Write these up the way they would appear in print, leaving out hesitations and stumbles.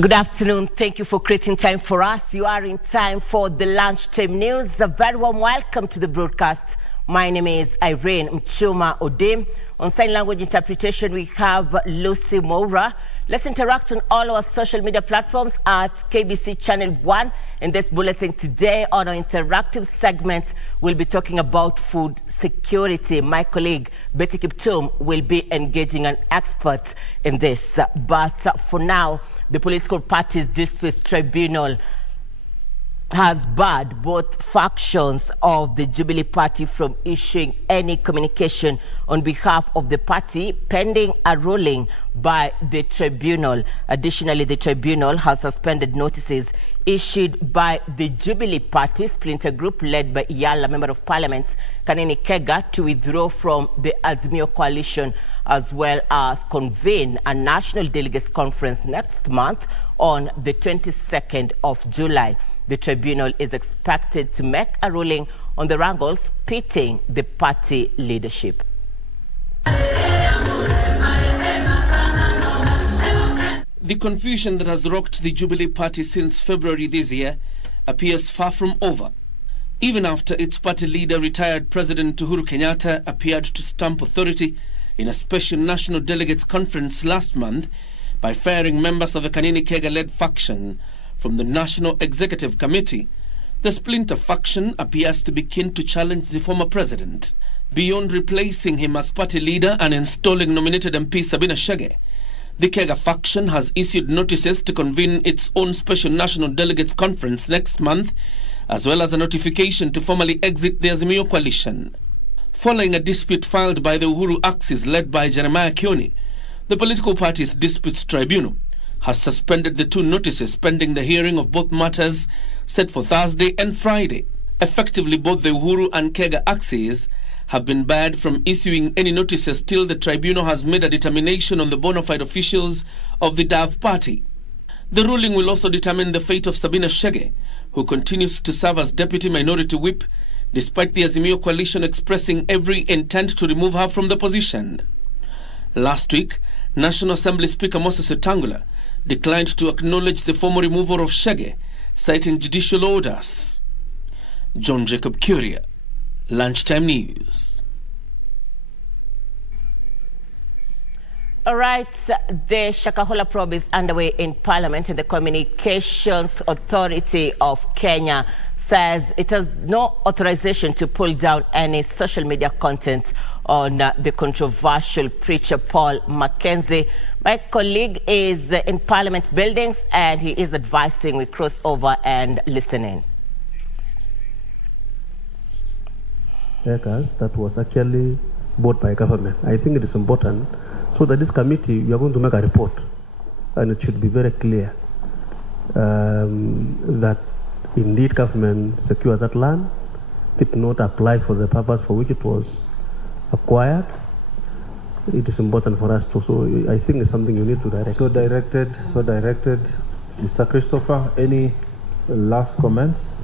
Good afternoon. Thank you for creating time for us. You are in time for the Lunchtime News. A very warm welcome to the broadcast. My name is Irene Mchuma Odim. On sign language interpretation, we have Lucy Moura. Let's interact on all our social media platforms at KBC Channel 1. In this bulletin today, on our interactive segment, we'll be talking about food security. My colleague Betty Kiptum will be engaging an expert in this. But for now, the Political Parties Disputes Tribunal has barred both factions of the Jubilee Party from issuing any communication on behalf of the party pending a ruling by the tribunal. Additionally, the tribunal has suspended notices issued by the Jubilee Party splinter group led by Iyala Member of Parliament Kanini Kega to withdraw from the Azimio coalition, as well as convene a national delegates conference next month on the 22nd of July. The tribunal is expected to make a ruling on the wrangles pitting the party leadership. The confusion that has rocked the Jubilee Party since February this year appears far from over. Even after its party leader, retired President Uhuru Kenyatta, appeared to stamp authority in a special national delegates conference last month by firing members of the Kanini Kega-led faction from the National Executive Committee, the splinter faction appears to be keen to challenge the former president. Beyond replacing him as party leader and installing nominated MP Sabina Chege, the Kega faction has issued notices to convene its own special national delegates conference next month, as well as a notification to formally exit the Azimio coalition. Following a dispute filed by the Uhuru Axis led by Jeremiah Kioni, the Political Parties Disputes Tribunal has suspended the two notices pending the hearing of both matters set for Thursday and Friday. Effectively, both the Uhuru and Kega axes have been barred from issuing any notices till the tribunal has made a determination on the bona fide officials of the DAV party. The ruling will also determine the fate of Sabina Chege, who continues to serve as deputy minority whip, despite the Azimio coalition expressing every intent to remove her from the position. Last week, National Assembly Speaker Moses Wetangula declined to acknowledge the formal removal of Chege, citing judicial orders. John Jacob Curia, Lunchtime News. All right, the Shakahola probe is underway in Parliament, and the Communications Authority of Kenya says it has no authorization to pull down any social media content on the controversial preacher Paul Mackenzie. My colleague is in Parliament buildings and he is advising we cross over and listen in. That was actually bought by government. I think it is important so that this committee, we are going to make a report, and it should be very clear that indeed government secured that land, did not apply for the purpose for which it was acquired. It is important for us to, so I think it's something you need to direct. So directed. Mr. Christopher, any last comments?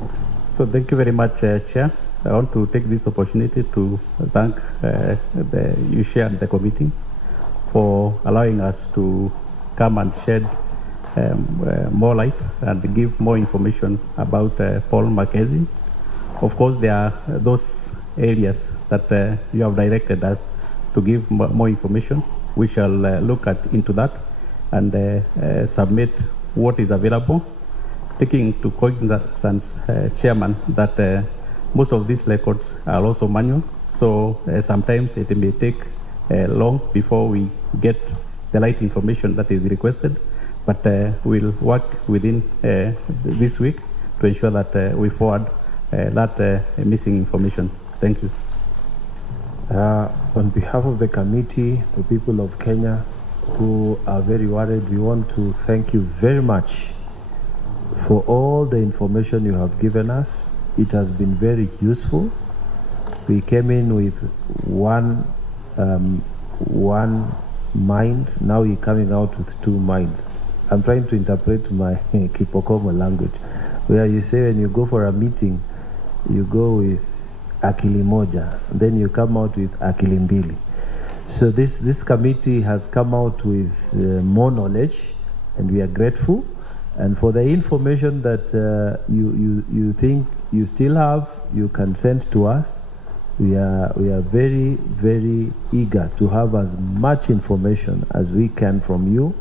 So thank you very much, Chair. I want to take this opportunity to thank you, Chair, and the committee for allowing us to come and shed more light and give more information about Paul Mackenzie. Of course, there are those areas that you have directed us to give more information. We shall look into that and submit what is available, taking into cognizance, Chairman, that most of these records are also manual, so sometimes it may take long before we get the right information that is requested. But we'll work within this week to ensure that we forward that missing information. Thank you. On behalf of the committee, the people of Kenya who are very worried, we want to thank you very much for all the information you have given us. It has been very useful. We came in with one mind. Now we're coming out with two minds. I'm trying to interpret my Kipokomo language, where you say when you go for a meeting, you go with akili moja, then you come out with akili mbili. So this committee has come out with more knowledge, and we are grateful. And for the information that you think you still have, you can send to us. We are very, very eager to have as much information as we can from you.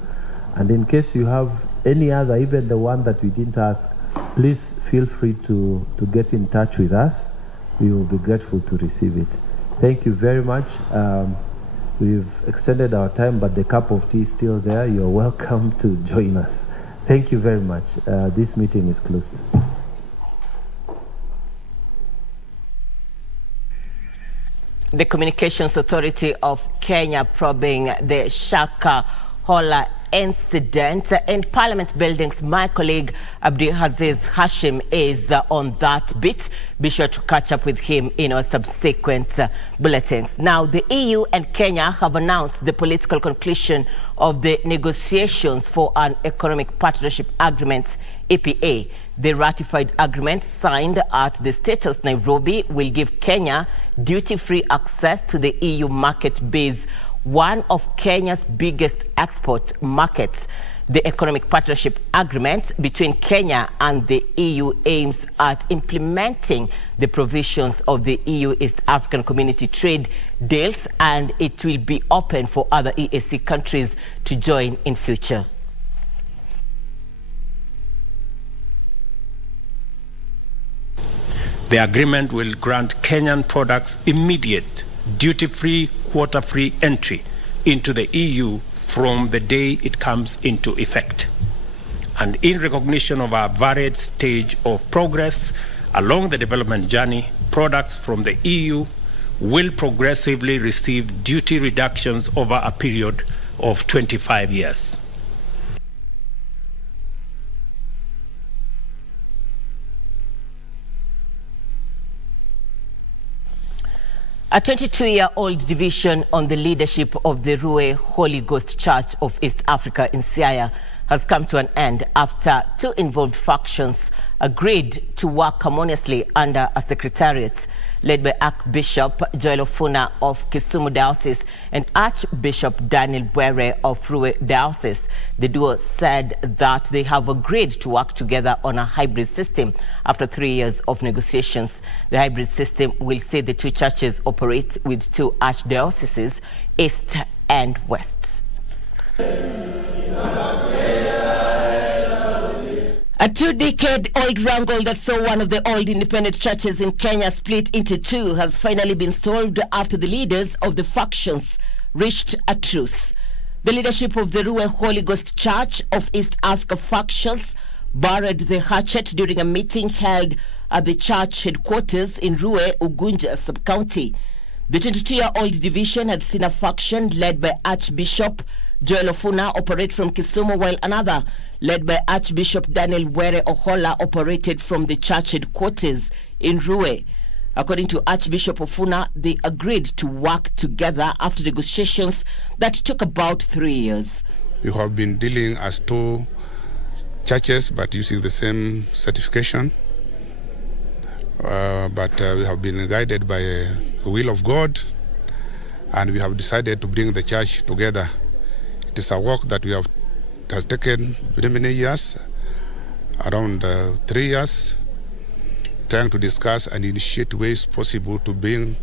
And in case you have any other, even the one that we didn't ask, please feel free to get in touch with us. We will be grateful to receive it. Thank you very much. We've extended our time, but the cup of tea is still there. You're welcome to join us. Thank you very much. This meeting is closed. The Communications Authority of Kenya probing the Shakahola incident in Parliament buildings. My colleague Abdiaziz Hashim is on that bit. Be sure to catch up with him in our subsequent bulletins. Now, the EU and Kenya have announced the political conclusion of the negotiations for an economic partnership agreement, EPA. The ratified agreement signed at the State House, Nairobi, will give Kenya duty-free access to the EU market base, one of Kenya's biggest export markets. The economic partnership agreement between Kenya and the EU aims at implementing the provisions of the EU East African Community trade deals, and it will be open for other EAC countries to join in future. The agreement will grant Kenyan products immediate, duty-free, quota-free entry into the EU from the day it comes into effect. And in recognition of our varied stage of progress along the development journey, products from the EU will progressively receive duty reductions over a period of 25 years. A 22-year-old division on the leadership of the Rue Holy Ghost Church of East Africa in Siaya has come to an end after two involved factions agreed to work harmoniously under a secretariat led by Archbishop Joel Ofuna of Kisumu Diocese and Archbishop Daniel Bwere of Rue Diocese. The duo said that they have agreed to work together on a hybrid system after 3 years of negotiations. The hybrid system will see the two churches operate with two archdioceses, East and West. A two-decade-old wrangle that saw one of the old independent churches in Kenya split into two has finally been solved after the leaders of the factions reached a truce. The leadership of the Rue Holy Ghost Church of East Africa factions buried the hatchet during a meeting held at the church headquarters in Rue, Ugunja sub-county. The 22-year-old division had seen a faction led by Archbishop Joel Ofuna operate from Kisumu, while another, led by Archbishop Daniel Bwere Ohola, operated from the church headquarters in Rue. According to Archbishop Ofuna, they agreed to work together after negotiations that took about 3 years. We have been dealing as two churches but using the same certification. But we have been guided by the will of God, and we have decided to bring the church together. It is a work that has taken very many years, around 3 years, trying to discuss and initiate ways possible to bring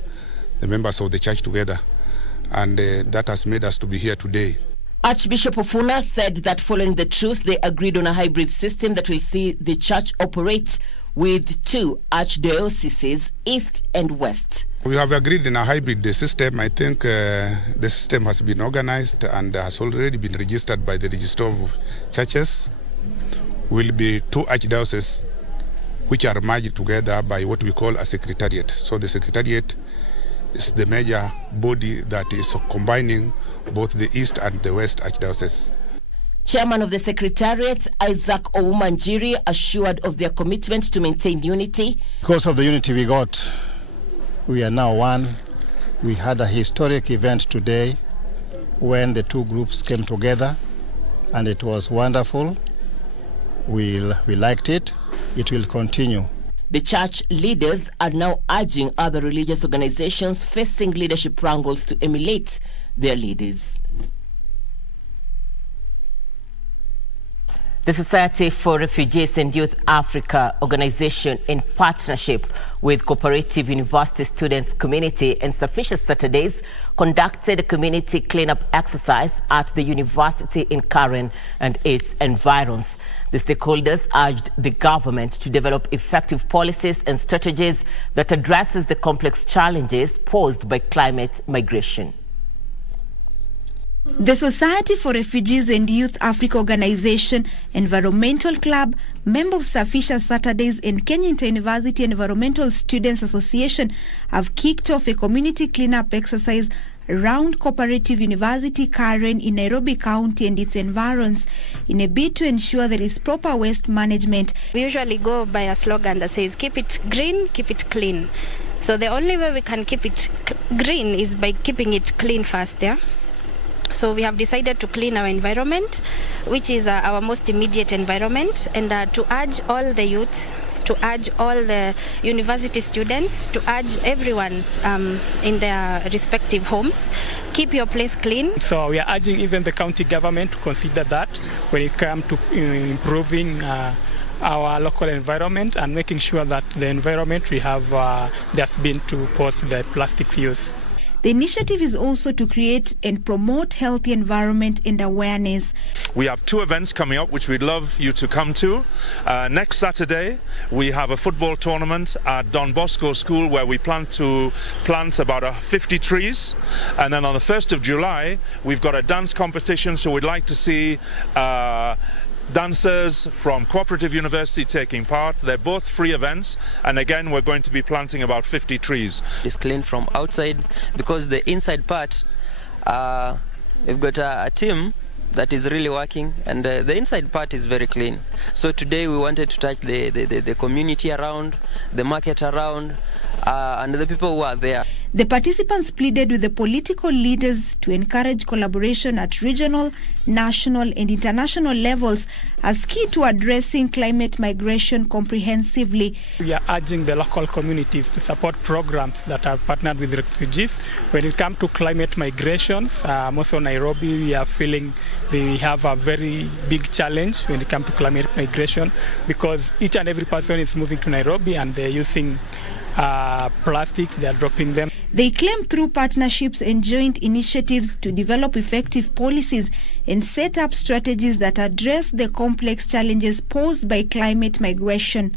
the members of the church together. And that has made us to be here today. Archbishop Ofuna said that following the truce, they agreed on a hybrid system that will see the church operate with two archdioceses, East and West. We have agreed in a hybrid system. I think the system has been organized and has already been registered by the Register of Churches. Will be two archdioceses which are merged together by what we call a secretariat. So the secretariat is the major body that is combining both the East and the West archdioceses. Chairman of the Secretariat, Isaac Oumanjiri, assured of their commitment to maintain unity. Because of the unity we got, we are now one. We had a historic event today when the two groups came together, and it was wonderful. We liked it. It will continue. The church leaders are now urging other religious organizations facing leadership wrangles to emulate their leaders. The Society for Refugees and Youth Africa organization, in partnership with Cooperative University Students Community and Sufficient Saturdays, conducted a community cleanup exercise at the university in Karen and its environs. The stakeholders urged the government to develop effective policies and strategies that addresses the complex challenges posed by climate migration. The Society for Refugees and Youth Africa Organization, Environmental Club, member of Sufficient Saturdays and Kenya Inter-University Environmental Students Association have kicked off a community cleanup exercise around Cooperative University Karen in Nairobi County and its environs in a bid to ensure there is proper waste management. We usually go by a slogan that says, keep it green, keep it clean. So the only way we can keep it green is by keeping it clean first, yeah? So we have decided to clean our environment, which is our most immediate environment, and to urge all the youths, to urge all the university students, to urge everyone in their respective homes, keep your place clean. So we are urging even the county government to consider that when it comes to improving our local environment and making sure that the environment we have dustbin to post the plastic use. The initiative is also to create and promote healthy environment and awareness. We have 2 events coming up which we'd love you to come to. Next Saturday, we have a football tournament at Don Bosco School where we plan to plant about 50 trees. And then on the 1st of July, we've got a dance competition, so we'd like to see dancers from Cooperative University taking part. They're both free events, and again we're going to be planting about 50 trees. It's clean from outside because the inside part, we've got a team that is really working, and the inside part is very clean. So today we wanted to touch the community around, the market around, and the people who are there. The participants pleaded with the political leaders to encourage collaboration at regional, national and international levels as key to addressing climate migration comprehensively. We are urging the local communities to support programs that are partnered with refugees. When it comes to climate migrations, also Nairobi, we are feeling they have a very big challenge when it comes to climate migration because each and every person is moving to Nairobi and they're using plastic, they are dropping them. They claim through partnerships and joint initiatives to develop effective policies and set up strategies that address the complex challenges posed by climate migration.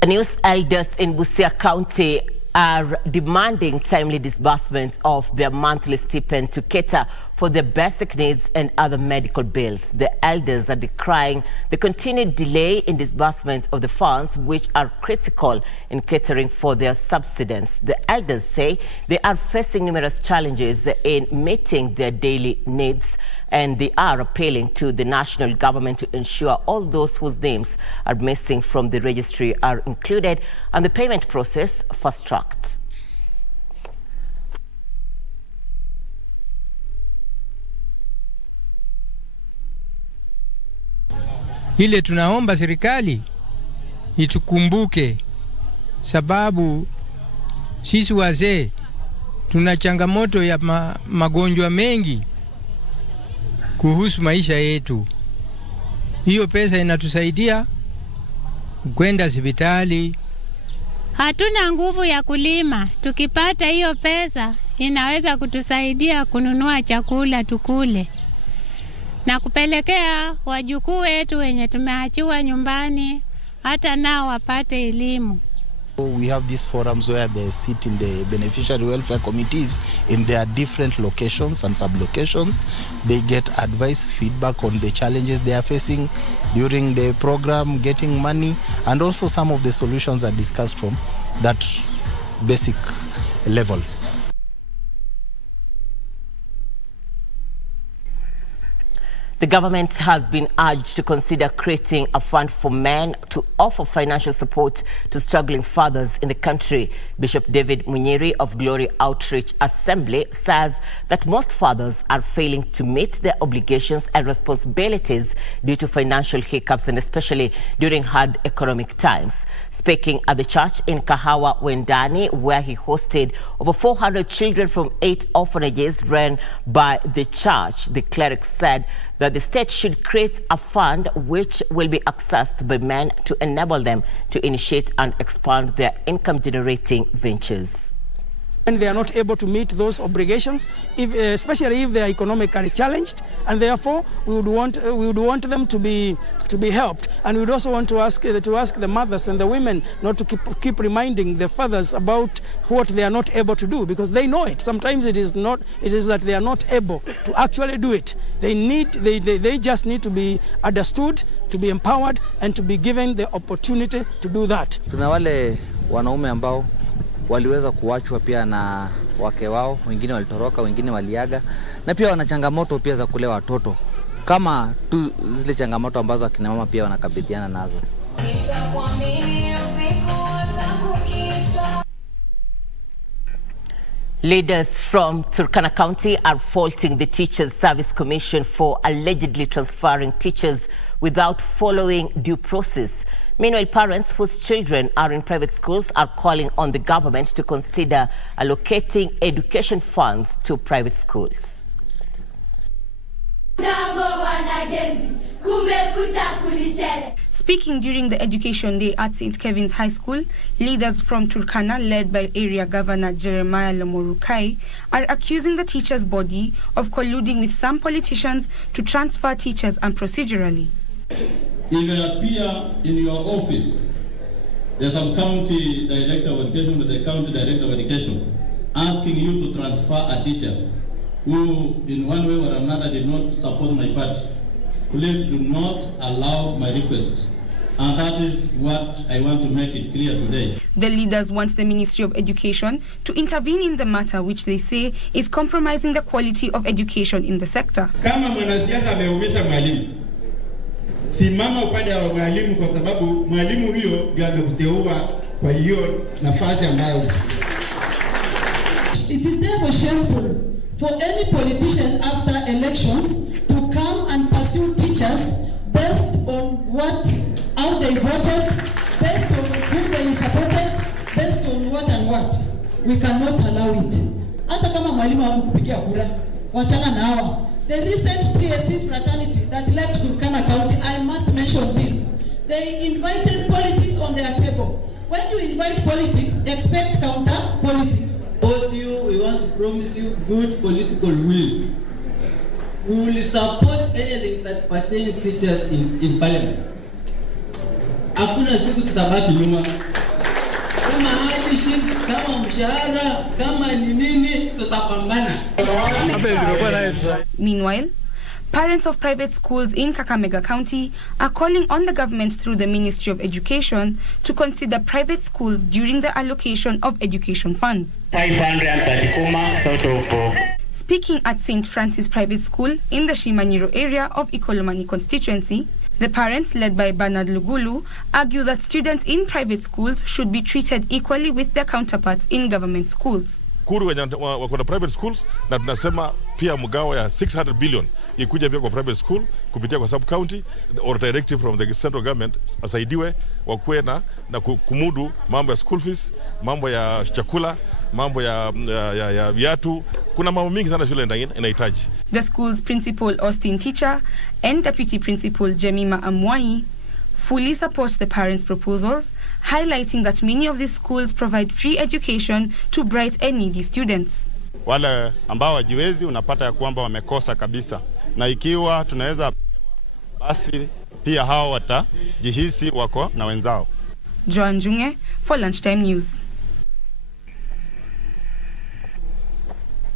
The news elders in Busia County are demanding timely disbursements of their monthly stipend to cater for their basic needs and other medical bills. The elders are decrying the continued delay in disbursements of the funds, which are critical in catering for their subsistence. The elders say they are facing numerous challenges in meeting their daily needs, and they are appealing to the national government to ensure all those whose names are missing from the registry are included and the payment process fast-tracked. Ile tunaomba serikali itukumbuke, sababu sisi wazee tuna changamoto ya magonjwa mengi kuhusu maisha yetu. Hiyo pesa inatusaidia kwenda hospitali. Hatuna nguvu ya kulima. Tukipata hiyo pesa inaweza kutusaidia kununua chakula tukule na kupelekea wajukuu wetu wenye tumeachiwa nyumbani hata nao wapate elimu. We have these forums where they sit in the beneficiary welfare committees in their different locations and sub-locations. They get advice, feedback on the challenges they are facing during the program, getting money, and also some of the solutions are discussed from that basic level. The government has been urged to consider creating a fund for men to offer financial support to struggling fathers in the country. Bishop David Munyiri of Glory Outreach Assembly says that most fathers are failing to meet their obligations and responsibilities due to financial hiccups, and especially during hard economic times. Speaking at the church in Kahawa, Wendani, where he hosted over 400 children from 8 orphanages run by the church, the cleric said that the state should create a fund which will be accessed by men to enable them to initiate and expand their income-generating ventures. And they are not able to meet those obligations, especially if they are economically challenged, and therefore we would want them to be helped. And we would also want to ask the mothers and the women not to keep reminding the fathers about what they are not able to do, because they know it. Sometimes it is that they are not able to actually do it. They just need to be understood, to be empowered, and to be given the opportunity to do that. Tuna wale wanaume ambao waliweza kuachwa pia na wake wao, wengine walitoroka, wengine waliaga, na pia wana changamoto pia za kulea watoto, kama tu zile changamoto ambazo akina mama pia wanakabiliana nazo. Leaders from Turkana County are faulting the Teachers Service Commission for allegedly transferring teachers without following due process. Meanwhile, parents whose children are in private schools are calling on the government to consider allocating education funds to private schools. Speaking during the Education Day at St. Kevin's High School, leaders from Turkana, led by Area Governor Jeremiah Lamorukai, are accusing the teachers' body of colluding with some politicians to transfer teachers unprocedurally. If you appear in your office, there's some county director of education with the county director of education asking you to transfer a teacher who in one way or another did not support my party. Please do not allow my request. And that is what I want to make it clear today. The leaders want the Ministry of Education to intervene in the matter, which they say is compromising the quality of education in the sector. Kama mwanasiasa ameumiza mwalimu, simama upande wa mwalimu, kwa sababu mwalimu huyo ndio amekuteua kwa hiyo nafasi ambayo. It is therefore shameful for any politician after elections to come and pursue teachers based on how they voted, based on who they supported, based on what and what. We cannot allow it. Hata kama mwalimu hakupigia kura, wachana na hawa. The recent TSC fraternity that left Turkana County, I must mention this. They invited politics on their table. When you invite politics, expect counter politics. Both you, we want to promise you good political will. We will support anything that pertains teachers in parliament. Hakuna siku tutabaki nyuma. Kama hadishi, kama mshahara, kama ni nini, tutapambana. Meanwhile, parents of private schools in Kakamega County are calling on the government through the Ministry of Education to consider private schools during the allocation of education funds. 534 marks out of... Speaking at St. Francis Private School in the Shimanyiro area of Ikolomani constituency, the parents, led by Bernard Lugulu, argue that students in private schools should be treated equally with their counterparts in government schools. Kuru wako na private schools, na tunasema pia mgao ya 600 billion ikuja pia kwa private school kupitia kwa sub county or directive from the central government, asaidiwe wakuwe na kumudu mambo ya school fees, mambo ya chakula, mambo ya viatu. Kuna mambo mingi sana shule inahitaji. The school's principal Austin Teacher and deputy principal Jemima Amwai fully support the parents' proposals, highlighting that many of these schools provide free education to bright and needy students. Wale ambao wajiwezi unapata ya kwamba wamekosa kabisa, na ikiwa tunaweza basi pia hao watajihisi wako na wenzao. Joan Junge for Lunchtime News.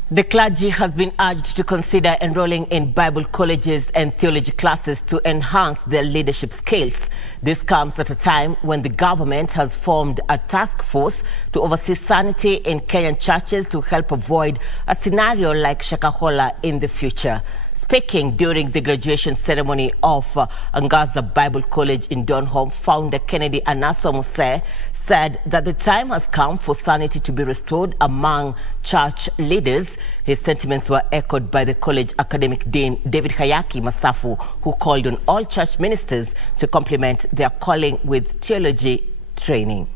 The clergy has been urged to consider enrolling in Bible colleges and theology classes to enhance their leadership skills. This comes at a time when the government has formed a task force to oversee sanity in Kenyan churches to help avoid a scenario like Shakahola in the future. Speaking during the graduation ceremony of Angaza Bible College in Donholm, founder Kennedy Anaso Muse said that the time has come for sanity to be restored among church leaders. His sentiments were echoed by the college academic dean David Hayaki Masafu, who called on all church ministers to complement their calling with theology training.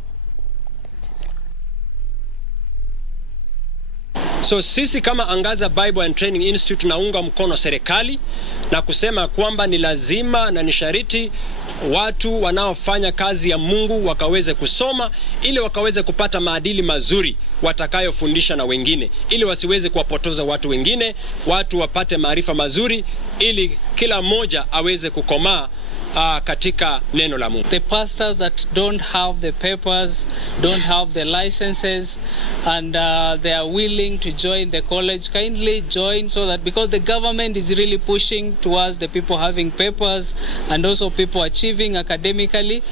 So sisi kama Angaza Bible and Training Institute tunaunga mkono serikali na kusema kwamba ni lazima na ni sharti watu wanaofanya kazi ya Mungu wakaweze kusoma ili wakaweze kupata maadili mazuri watakayofundisha na wengine, ili wasiweze kuwapotoza watu wengine, watu wapate maarifa mazuri ili kila mmoja aweze kukomaa katika neno la Mungu. The pastors that don't have the papers, don't have the licenses, and they are willing to join the college, kindly join, so that because the government is really pushing towards the people having papers and also people achieving academically.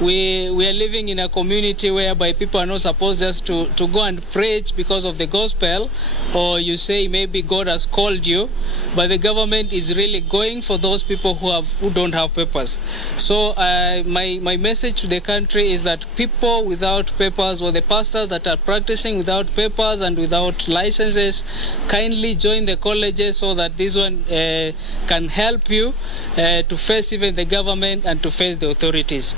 We are living in a community whereby people are not supposed just to go and preach because of the gospel, or you say maybe God has called you, but the government is really going for those people who don't have papers. So my message to the country is that people without papers, or the pastors that are practicing without papers and without licenses, kindly join the colleges so that this one can help you to face even the government and to face the authorities.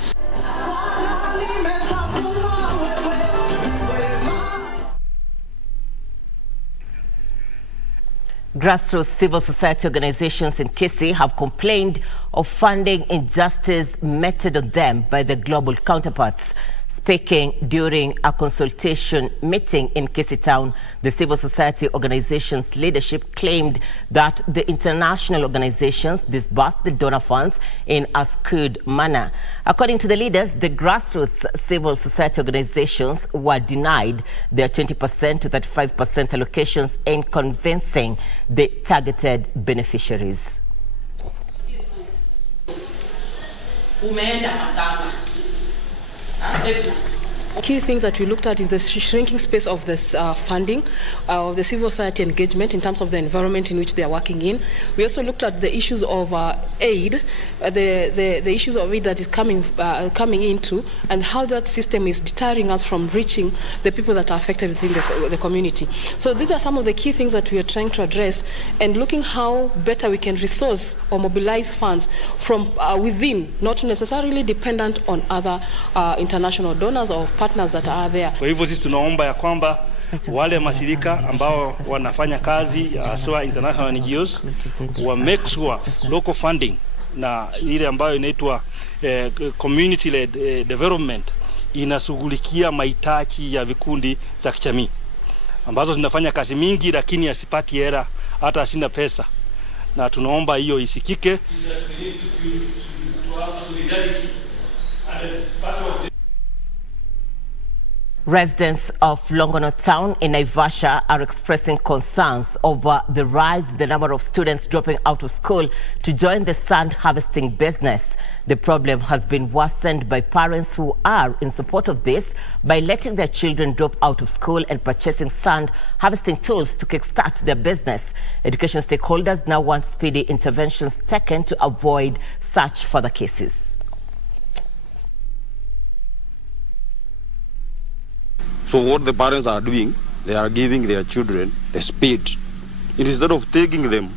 Grassroots civil society organizations in Kisii have complained of funding injustice meted on them by their global counterparts. Speaking during a consultation meeting in Kisii town, the civil society organizations leadership claimed that the international organizations disbursed the donor funds in a skewed manner. According to the leaders, the grassroots civil society organizations were denied their 20% to 35% allocations in convincing the targeted beneficiaries. Key things that we looked at is the shrinking space of this funding, of the civil society engagement in terms of the environment in which they are working in. We also looked at the issues of aid, the issues of aid that is coming into, and how that system is deterring us from reaching the people that are affected within the community. So these are some of the key things that we are trying to address, and looking how better we can resource or mobilize funds from within, not necessarily dependent on other international donors or partners that are there. Kwa hivyo sisi tunaomba ya kwamba wale mashirika ambao wanafanya kazi haswa international NGOs wa make sure local funding na ile ambayo inaitwa community led development inashughulikia mahitaji ya vikundi za kijamii ambazo zinafanya kazi mingi lakini asipati hela hata asina pesa, na tunaomba hiyo isikike. Residents of Longono town in Naivasha are expressing concerns over the rise in the number of students dropping out of school to join the sand harvesting business. The problem has been worsened by parents who are in support of this by letting their children drop out of school and purchasing sand harvesting tools to kickstart their business. Education stakeholders now want speedy interventions taken to avoid such further cases. So what the parents are doing, they are giving their children the speed. Instead of taking them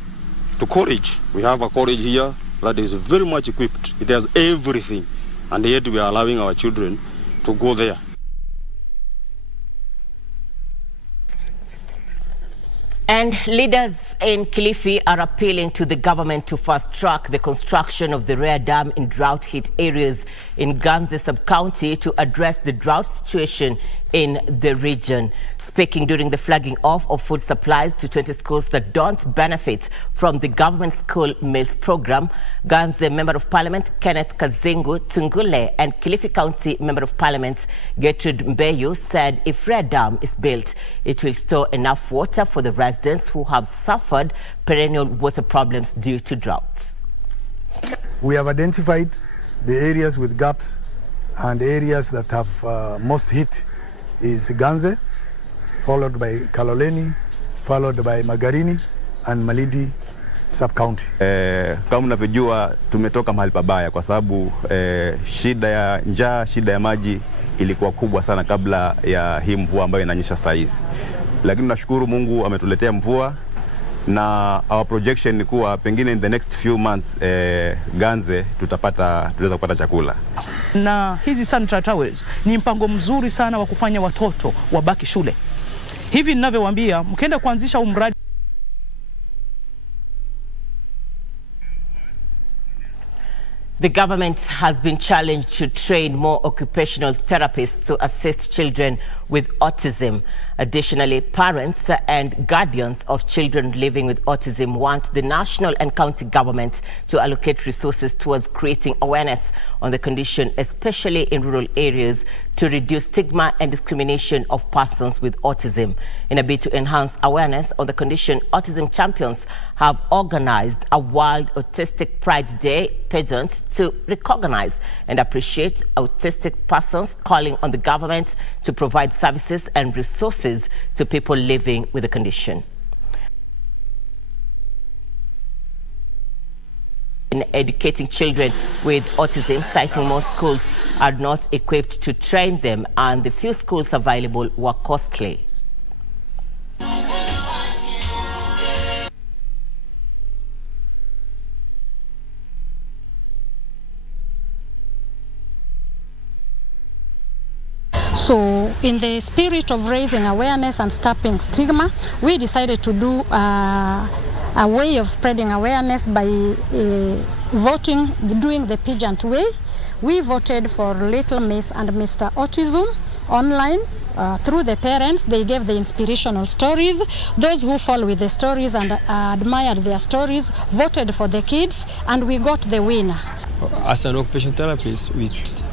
to college, we have a college here that is very much equipped. It has everything, and yet we are allowing our children to go there. And leaders in Kilifi are appealing to the government to fast-track the construction of the rare dam in drought-hit areas in Ganze sub-county to address the drought situation in the region. Speaking during the flagging off of food supplies to 20 schools that don't benefit from the government school meals program, Ganze Member of Parliament Kenneth Kazingu Tungule and Kilifi County Member of Parliament Gertrude Mbeyu said if rare dam is built, it will store enough water for the residents who have suffered perennial water problems due to droughts. We have identified the areas with gaps, and areas that have most hit is Ganze, followed by Kaloleni, followed by Magarini and Malindi sub-county. Kama mnavyojua tumetoka mahali pabaya kwa sababu shida ya njaa, shida ya maji ilikuwa kubwa sana kabla ya hii mvua ambayo inanyesha saa hizi. Lakini tunashukuru Mungu ametuletea mvua na our projection ni kuwa pengine in the next few months Ganze tutaweza kupata chakula. Na hizi sanitary towels ni mpango mzuri sana wa kufanya watoto wabaki shule. Hivi ninavyowaambia, mkienda kuanzisha mradi. The government has been challenged to train more occupational therapists to assist children with autism. Additionally, parents and guardians of children living with autism want the national and county government to allocate resources towards creating awareness on the condition, especially in rural areas, to reduce stigma and discrimination of persons with autism. In a bid to enhance awareness on the condition, Autism Champions have organized a World Autistic Pride Day pageant to recognize and appreciate autistic persons, calling on the government to provide services and resources to people living with the condition. In educating children with autism, citing most schools are not equipped to train them and the few schools available were costly. So in the spirit of raising awareness and stopping stigma, we decided to do a way of spreading awareness by voting, doing the pageant way. We voted for Little Miss and Mr. Autism online. Through the parents, they gave the inspirational stories. Those who follow with the stories and admired their stories voted for the kids, and we got the winner. As an occupational therapist,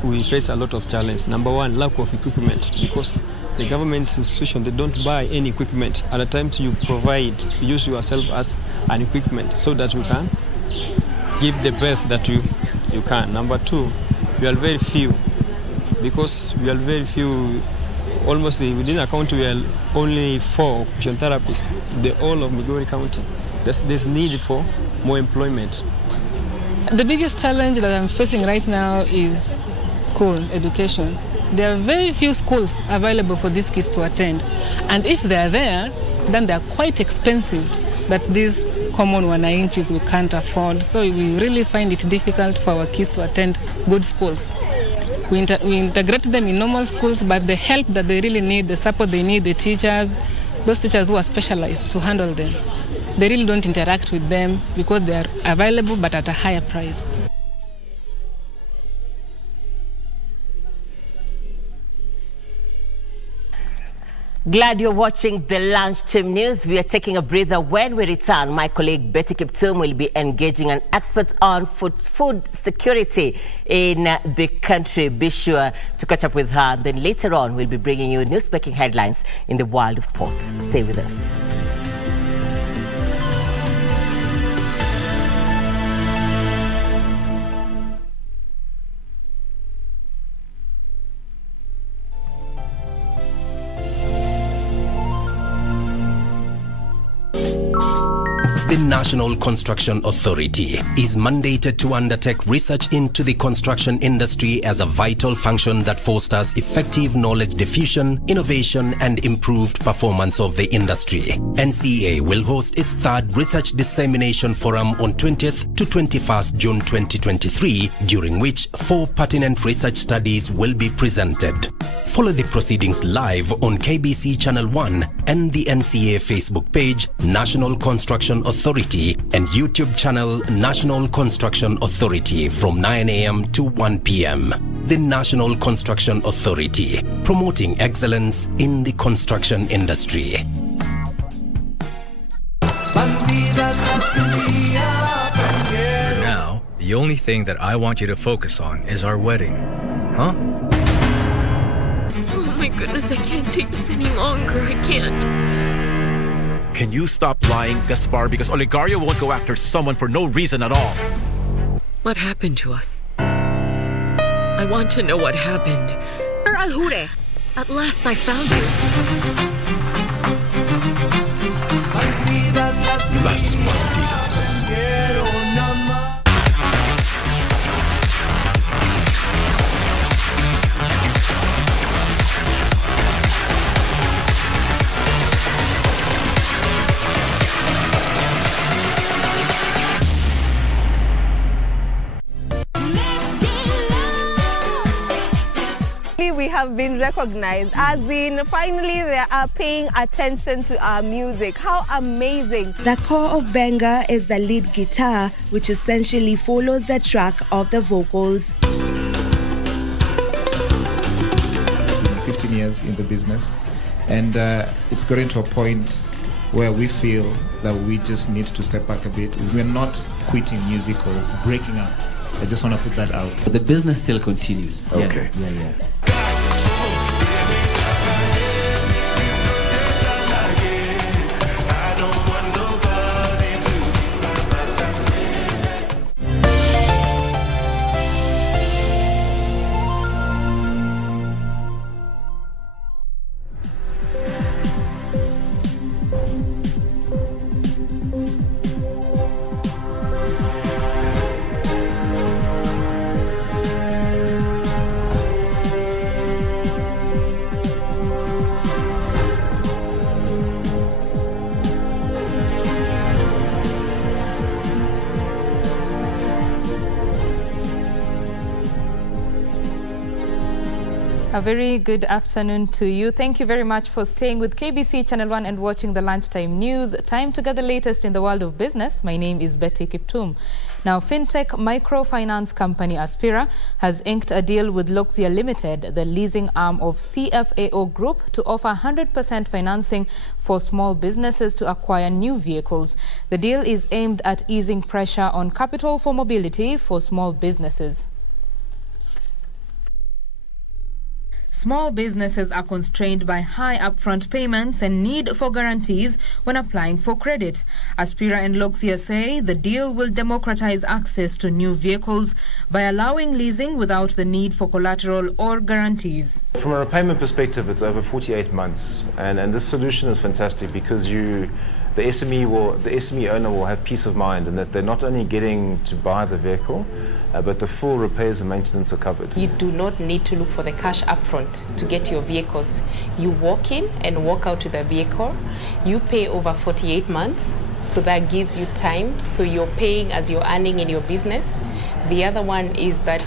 we face a lot of challenge. Number one, lack of equipment, because the government institution, they don't buy any equipment. At the times you use yourself as an equipment so that you can give the best that you can. Number two, we are very few, because we are very few. Almost within a county, we are only 4 occupational therapists, the whole of Migori County. There's need for more employment. The biggest challenge that I'm facing right now is school education. There are very few schools available for these kids to attend. And if they are there, then they are quite expensive that these common wananchis we can't afford. So we really find it difficult for our kids to attend good schools. We integrate them in normal schools, but the help that they really need, the support they need, the teachers, those teachers who are specialized to handle them, they really don't interact with them because they are available but at a higher price. Glad you're watching the Lunchtime News. We are taking a breather. When we return, my colleague Betty Kiptum will be engaging an expert on food security in the country. Be sure to catch up with her. Then later on, we'll be bringing you news-breaking headlines in the world of sports. Stay with us. The National Construction Authority is mandated to undertake research into the construction industry as a vital function that fosters effective knowledge diffusion, innovation, and improved performance of the industry. NCA will host its third Research Dissemination Forum on 20th to 21st June 2023, during which 4 pertinent research studies will be presented. Follow the proceedings live on KBC Channel 1 and the NCA Facebook page, National Construction Authority, and YouTube channel, National Construction Authority, from 9 a.m. to 1 p.m. The National Construction Authority, promoting excellence in the construction industry. Now, the only thing that I want you to focus on is our wedding. Huh? Oh my goodness, I can't take this any longer. I can't. Can you stop lying, Gaspar? Because Oligario won't go after someone for no reason at all. What happened to us? I want to know what happened. Alhure, at last I found you. Las Bandidas. we have been recognized, as in finally they are paying attention to our music. How amazing. The core of Benga is the lead guitar, which essentially follows the track of the vocals. 15 years in the business, and it's gotten to a point where we feel that we just need to step back a bit. We're not quitting music or breaking up. I just want to put that out. The business still continues. Okay. Yeah. A very good afternoon to you. Thank you very much for staying with KBC Channel 1 and watching the Lunchtime News. Time to get the latest in the world of business. My name is Betty Kiptum. Now, fintech microfinance company Aspira has inked a deal with Luxia Limited, the leasing arm of CFAO Group, to offer 100% financing for small businesses to acquire new vehicles. The deal is aimed at easing pressure on capital for mobility for small businesses. Small businesses are constrained by high upfront payments and need for guarantees when applying for credit. Aspira and Luxia say the deal will democratize access to new vehicles by allowing leasing without the need for collateral or guarantees. From a repayment perspective, it's over 48 months, and this solution is fantastic because the SME owner will have peace of mind, and that they're not only getting to buy the vehicle, but the full repairs and maintenance are covered. You do not need to look for the cash upfront to get your vehicles. You walk in and walk out with the vehicle. You pay over 48 months, so that gives you time. So you're paying as you're earning in your business. The other one is that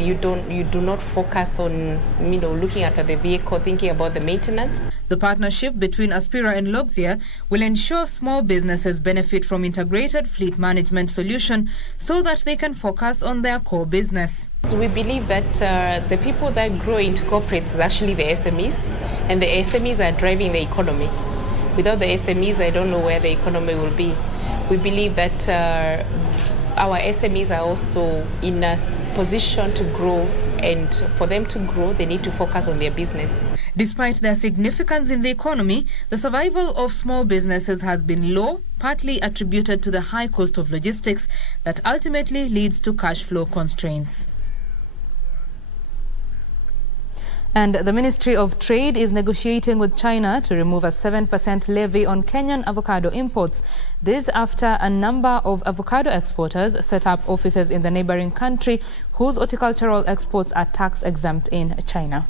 you do not focus on looking at the vehicle, thinking about the maintenance. The partnership between Aspira and Luxia will ensure small businesses benefit from integrated fleet management solution so that they can focus on their core business. So we believe that the people that grow into corporates is actually the SMEs, and the SMEs are driving the economy. Without the SMEs, I don't know where the economy will be. We believe that our SMEs are also in a position to grow, and for them to grow, they need to focus on their business. Despite their significance in the economy, the survival of small businesses has been low, partly attributed to the high cost of logistics that ultimately leads to cash flow constraints. And the Ministry of Trade is negotiating with China to remove a 7% levy on Kenyan avocado imports. This after a number of avocado exporters set up offices in the neighboring country whose horticultural exports are tax exempt in China.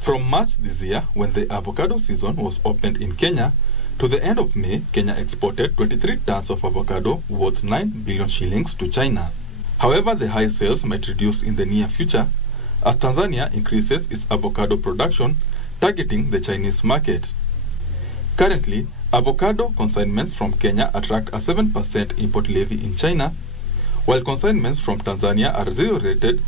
From March this year, when the avocado season was opened in Kenya, to the end of May, Kenya exported 23 tons of avocado worth 9 billion shillings to China. However, the high sales might reduce in the near future as Tanzania increases its avocado production, targeting the Chinese market. Currently, avocado consignments from Kenya attract a 7% import levy in China, while consignments from Tanzania are zero-rated,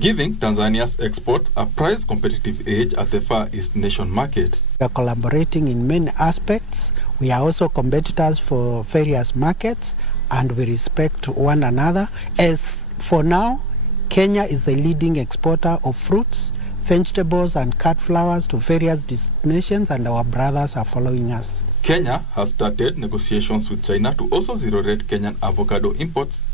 giving Tanzania's exports a price-competitive edge at the Far East nation market. We are collaborating in many aspects. We are also competitors for various markets, and we respect one another. As for now, Kenya is the leading exporter of fruits, vegetables and cut flowers to various destinations, and our brothers are following us. Kenya has started negotiations with China to also zero-rate Kenyan avocado imports,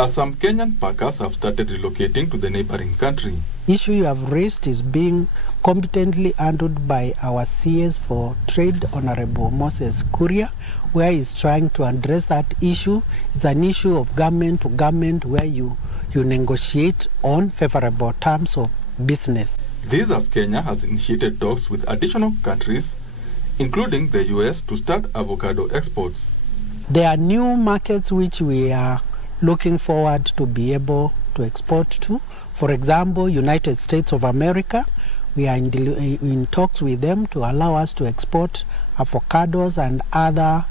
as some Kenyan packers have started relocating to the neighboring country. The issue you have raised is being competently handled by our CS for Trade, Honorable Moses Kuria, where he's trying to address that issue. It's an issue of government to government where you negotiate on favorable terms of business. This as Kenya has initiated talks with additional countries, including the US, to start avocado exports. There are new markets which we are looking forward to be able to export to. For example, United States of America, we are in talks with them to allow us to export avocados and other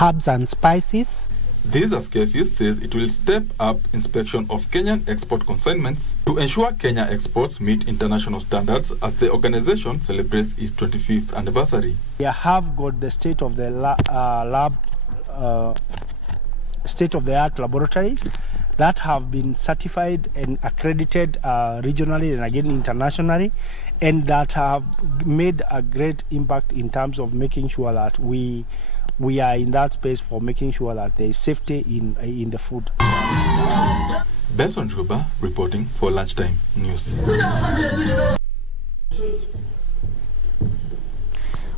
herbs and spices. This Askefi says it will step up inspection of Kenyan export consignments to ensure Kenya exports meet international standards as the organization celebrates its 25th anniversary. We have got the state-of-the-art laboratories that have been certified and accredited regionally and again internationally, and that have made a great impact in terms of making sure that we are in that space for making sure that there is safety in the food. Benson Juba reporting for Lunchtime News.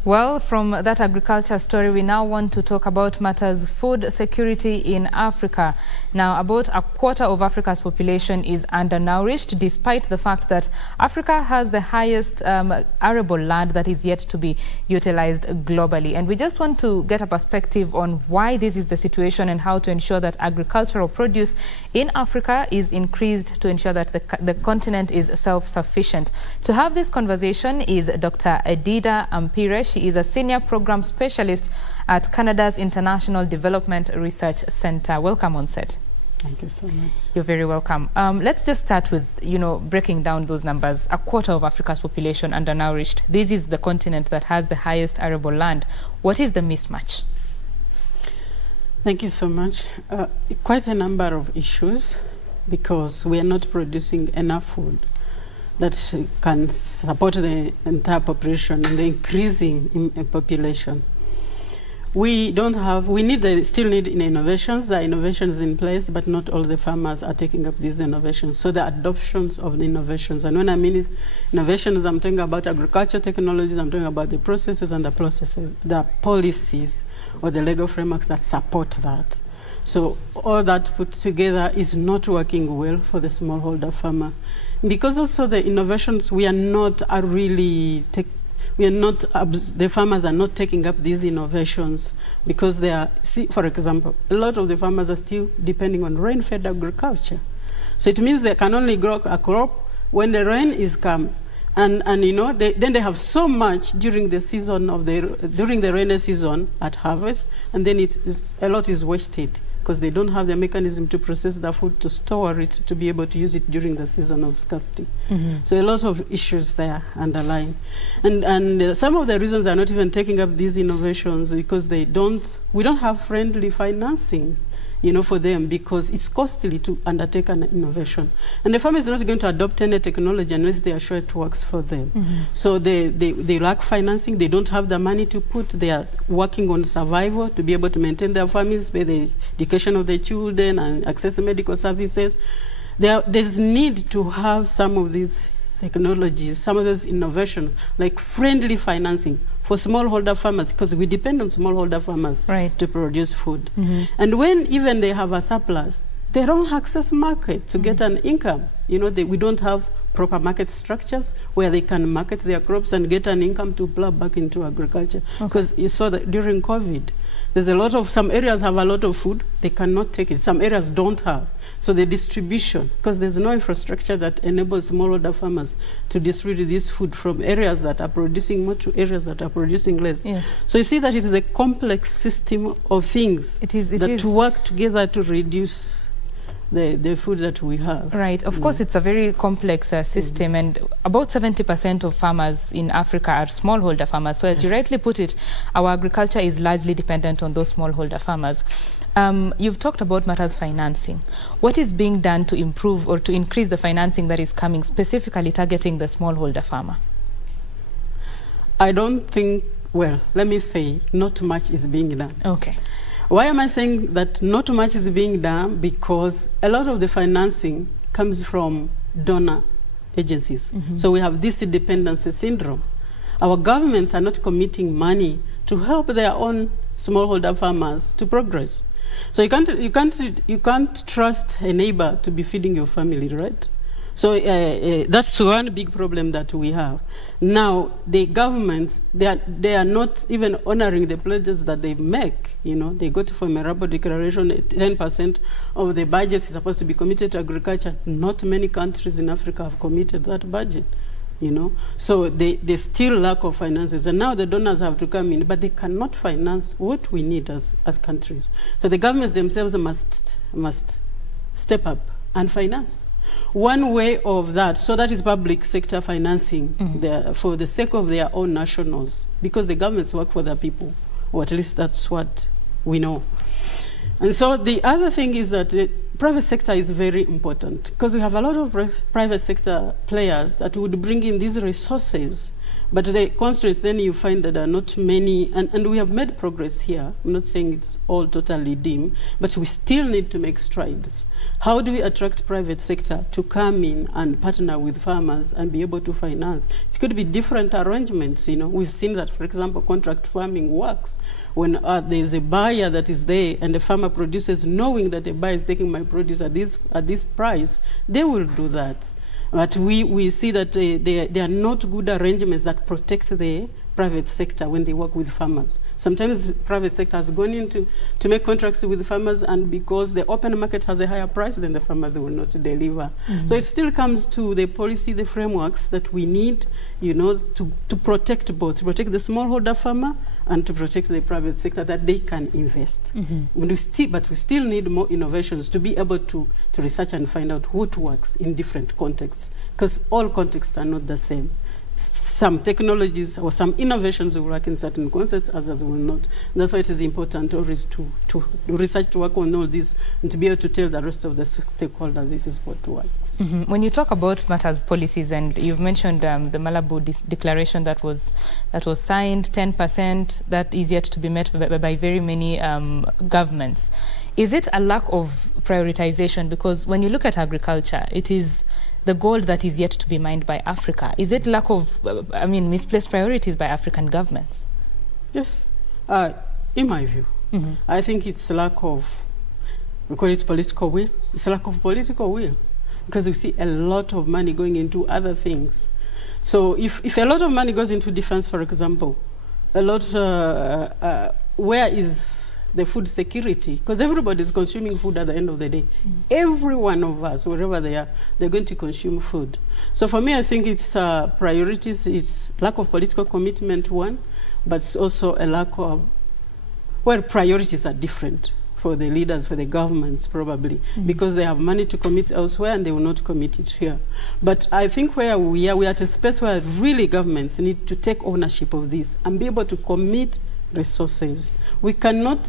Well, from that agriculture story, we now want to talk about matters food security in Africa. Now, about a quarter of Africa's population is undernourished, despite the fact that Africa has the highest arable land that is yet to be utilized globally. And we just want to get a perspective on why this is the situation and how to ensure that agricultural produce in Africa is increased to ensure that the continent is self-sufficient. To have this conversation is Dr. Edida Ampire. She is a senior program specialist at Canada's International Development Research Center. Welcome on set. Thank you so much. You're very welcome. Let's just start with, breaking down those numbers. A quarter of Africa's population undernourished. This is the continent that has the highest arable land. What is the mismatch? Thank you so much. Quite a number of issues, because we are not producing enough food that can support the entire population and the increasing population. We still need innovations. There are innovations in place, but not all the farmers are taking up these innovations. So the adoptions of the innovations, and when I mean innovations, I'm talking about agriculture technologies, I'm talking about the processes and the policies or the legal frameworks that support that. So all that put together is not working well for the smallholder farmer. Because also the innovations, the farmers are not taking up these innovations because for example, a lot of the farmers are still depending on rain-fed agriculture. So it means they can only grow a crop when the rain is coming. And then they have so much during the rainy season at harvest, and then a lot is wasted, because they don't have the mechanism to process the food, to store it, to be able to use it during the season of scarcity. So a lot of issues there underlying. And some of the reasons they're not even taking up these innovations because we don't have friendly financing, for them, because it's costly to undertake an innovation. And the farmer is not going to adopt any technology unless they are sure it works for them. So they lack financing, they don't have the money to put, they are working on survival to be able to maintain their families, pay the education of their children and access to medical services. There's need to have some of these technologies, some of those innovations, like friendly financing for smallholder farmers, because we depend on smallholder farmers to produce food. And when even they have a surplus, they don't access market to get an income. We don't have proper market structures where they can market their crops and get an income to plow back into agriculture. Because you saw that during COVID, some areas have a lot of food, they cannot take it. Some areas don't have. So the distribution, because there's no infrastructure that enables smallholder farmers to distribute this food from areas that are producing more to areas that are producing less. Yes. So you see that it is a complex system of things to work together to reduce the food that we have. Right. Of course, it's a very complex system, and about 70% of farmers in Africa are smallholder farmers. So as you rightly put it, our agriculture is largely dependent on those smallholder farmers. You've talked about matters financing. What is being done to improve or to increase the financing that is coming, specifically targeting the smallholder farmer? I don't think, let me say, not much is being done. Okay. Why am I saying that not much is being done? Because a lot of the financing comes from donor agencies. So we have this dependency syndrome. Our governments are not committing money to help their own smallholder farmers to progress. So you can't trust a neighbor to be feeding your family, right? So that's one big problem that we have. Now, the governments, they are not even honoring the pledges that they make. You know, they got from a Rabo declaration, 10% of the budget is supposed to be committed to agriculture. Not many countries in Africa have committed that budget. You know, so there's still lack of finances, and now the donors have to come in, but they cannot finance what we need as countries. So the governments themselves must step up and finance. One way of that, so that is public sector financing for the sake of their own nationals, because the governments work for their people, or at least that's what we know. And so the other thing is that the private sector is very important, because we have a lot of private sector players that would bring in these resources, but the constraints, then you find that there are not many, and we have made progress here. I'm not saying it's all totally dim, but we still need to make strides. How do we attract private sector to come in and partner with farmers and be able to finance? It could be different arrangements, you know. We've seen that, for example, contract farming works. When there's a buyer that is there and the farmer produces knowing that the buyer is taking my produce at this price, they will do that. But we see that there are not good arrangements that protect the private sector when they work with farmers. Sometimes private sector has gone into to make contracts with farmers, and because the open market has a higher price, then the farmers will not deliver. So it still comes to the policy, the frameworks that we need, you know, to protect both, to protect the smallholder farmer and to protect the private sector, that they can invest. But we still need more innovations to be able to research and find out what works in different contexts, because all contexts are not the same. Some technologies or some innovations will work in certain concepts, others will not. And that's why it is important always to research, to work on all this, and to be able to tell the rest of the stakeholders this is what works. When you talk about matters policies, and you've mentioned the Malabo declaration that was signed, 10%, that is yet to be met by very many governments. Is it a lack of prioritization? Because when you look at agriculture, it is the gold that is yet to be mined by Africa. Is it lack of, misplaced priorities by African governments? Yes, in my view. I think it's lack of, we call it political will. It's a lack of political will, because we see a lot of money going into other things. So if a lot of money goes into defense, for example, a lot, where is the food security? Because everybody is consuming food at the end of the day. Every one of us, wherever they are, they're going to consume food. So for me, I think it's priorities, it's lack of political commitment, one, but it's also a lack of, well, priorities are different for the leaders, for the governments, probably, because they have money to commit elsewhere and they will not commit it here. But I think where we are at a space where really governments need to take ownership of this and be able to commit resources. We cannot,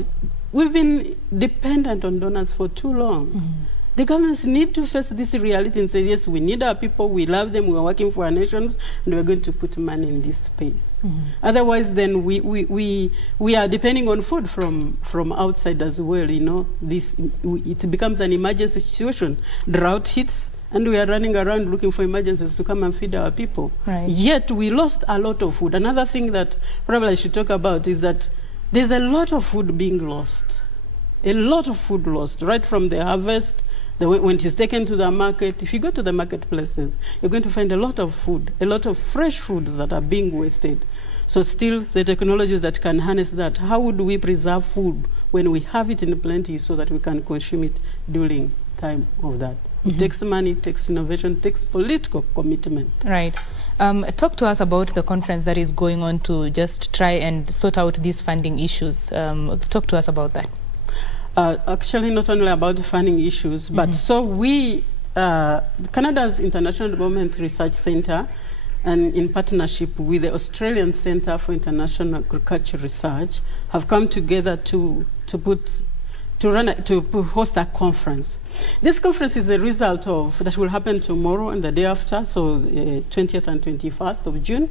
we've been dependent on donors for too long. The governments need to face this reality and say, yes, we need our people, we love them, we are working for our nations, and we're going to put money in this space. Otherwise, then we are depending on food from outside as well, you know. It becomes an emergency situation. Drought hits, and we are running around looking for emergencies to come and feed our people. Yet we lost a lot of food. Another thing that probably I should talk about is that there's a lot of food being lost. A lot of food lost, right from the harvest, when it is taken to the market. If you go to the marketplaces, you're going to find a lot of food, a lot of fresh foods that are being wasted. So still, the technologies that can harness that, how would we preserve food when we have it in plenty so that we can consume it during time of that? It takes money, it takes innovation, it takes political commitment. Right. Talk to us about the conference that is going on to just try and sort out these funding issues. Talk to us about that. Actually, not only about funding issues, but so we, Canada's International Development Research Centre, and in partnership with the Australian Centre for International Agriculture Research, have come together to host a conference. This conference is a result of, that will happen tomorrow and the day after, so 20th and 21st of June.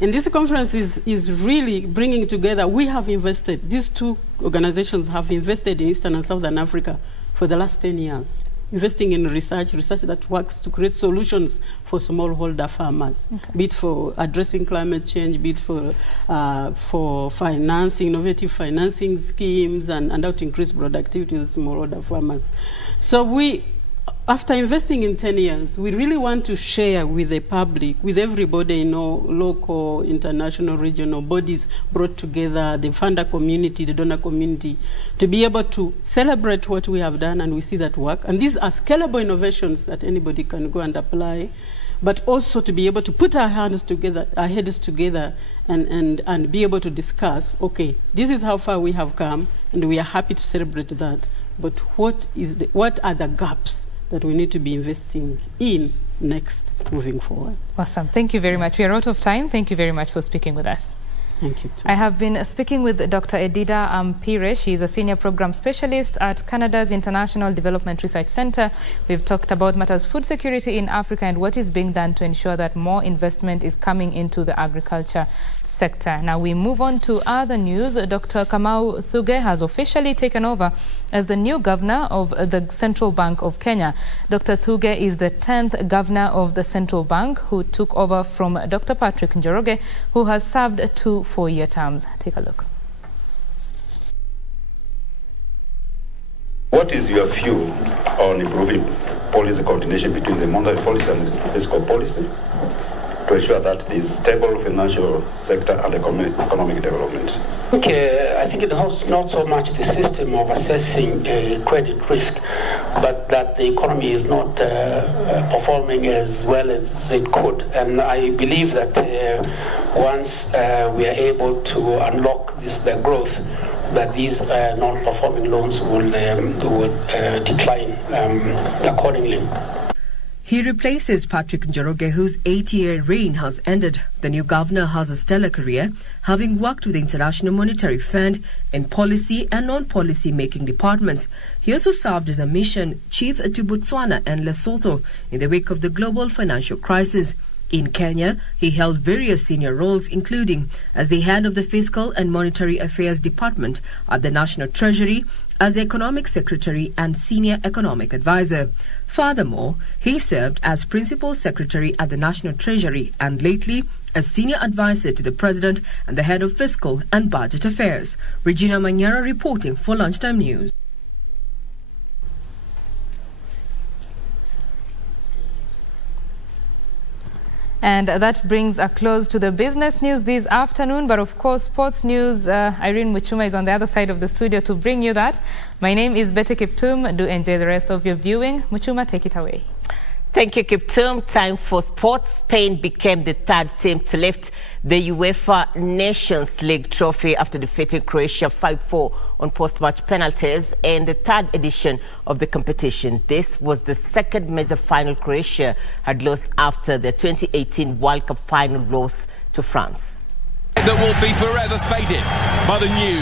And this conference is really bringing together, we have invested, these two organizations have invested in Eastern and Southern Africa for the last 10 years, investing in research that works to create solutions for smallholder farmers, be it for addressing climate change, be it for financing, innovative financing schemes, and how to increase productivity of smallholder farmers. So after investing in 10 years, we really want to share with the public, with everybody, local, international, regional bodies brought together, the funder community, the donor community, to be able to celebrate what we have done, and we see that work. And these are scalable innovations that anybody can go and apply, but also to be able to put our heads together, and be able to discuss, okay, this is how far we have come, and we are happy to celebrate that. But what are the gaps that we need to be investing in next moving forward? Awesome. Thank you very much. We are out of time. Thank you very much for speaking with us. Thank you. I have been speaking with Dr. Edida Ampire. She is a senior program specialist at Canada's International Development Research Centre. We've talked about matters food security in Africa and what is being done to ensure that more investment is coming into the agriculture sector. Now we move on to other news. Dr. Kamau Thuge has officially taken over as the new governor of the Central Bank of Kenya. Dr. Thuge is the 10th governor of the Central Bank who took over from Dr. Patrick Njoroge, who has served 2 4-year terms. Take a look. What is your view on improving policy coordination between the monetary policy and fiscal policy to ensure that there is stable financial sector and economic development? Okay, I think it is not so much the system of assessing credit risk, but that the economy is not performing as well as it could. And I believe that once we are able to unlock the growth, that these non-performing loans will decline accordingly. He replaces Patrick Njoroge, whose 8-year reign has ended. The new governor has a stellar career, having worked with the International Monetary Fund in policy and non-policy making departments. He also served as a mission chief to Botswana and Lesotho in the wake of the global financial crisis. In Kenya, he held various senior roles, including as the head of the Fiscal and Monetary Affairs Department at the National Treasury, as the Economic Secretary and Senior Economic Advisor. Furthermore, he served as Principal Secretary at the National Treasury and lately as Senior Advisor to the President and the Head of Fiscal and Budget Affairs. Regina Manyara reporting for Lunchtime News. And that brings a close to the business news this afternoon. But of course, sports news, Irene Muchuma is on the other side of the studio to bring you that. My name is Betty Kiptum. Do enjoy the rest of your viewing. Muchuma, take it away. Thank you, Kiptum. Time for sports. Spain became the third team to lift the UEFA Nations League trophy after defeating Croatia 5-4 on post-match penalties in the third edition of the competition. This was the second major final Croatia had lost after the 2018 World Cup final loss to France. That will be forever faded by the new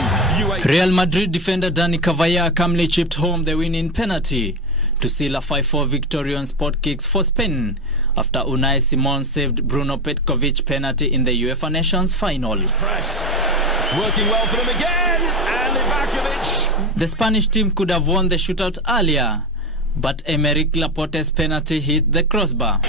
UEFA. Real Madrid defender Dani Cavalla calmly chipped home the winning penalty to seal a 5-4 victory on sport kicks for Spain after Unai Simon saved Bruno Petkovic penalty in the UEFA Nations final. Press. Working well for them again, and Livakovic. The Spanish team could have won the shootout earlier, but Emerick Laporte's penalty hit the crossbar.